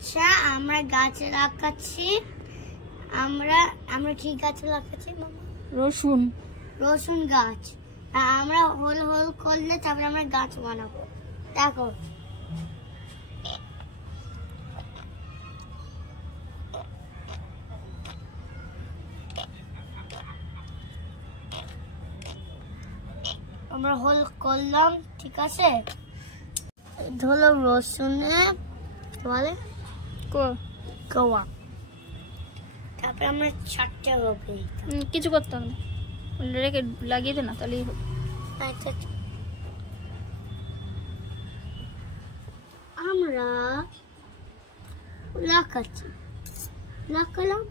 আচ্ছা আমরা গাছ লাগাচ্ছি, আমরা আমরা কি গাছ লাগাচ্ছি মামা? রসুন। রসুন গাছ। আমরা হোল হোল করলে তারপরে আমরা গাছ বানাবো। দেখো আমরা হোল করলাম, ঠিক আছে। ধরো রসুনে বলে গোয়া, তারপরে আমরা 4টে হবে। কিছু করতাম না, রেখে লাগিয়ে দে না তাহলেই হবে। আচ্ছা আমরা লাগাচ্ছি, লাগালাম।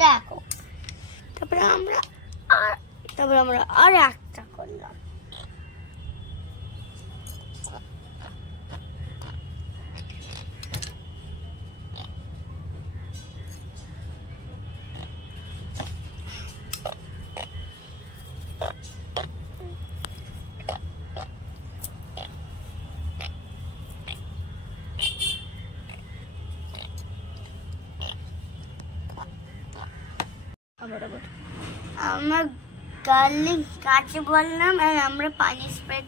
দেখো তারপরে আমরা আর একটা করলাম। আমরা গার্লিক গাছে বললাম আর আমরা পানি স্প্রে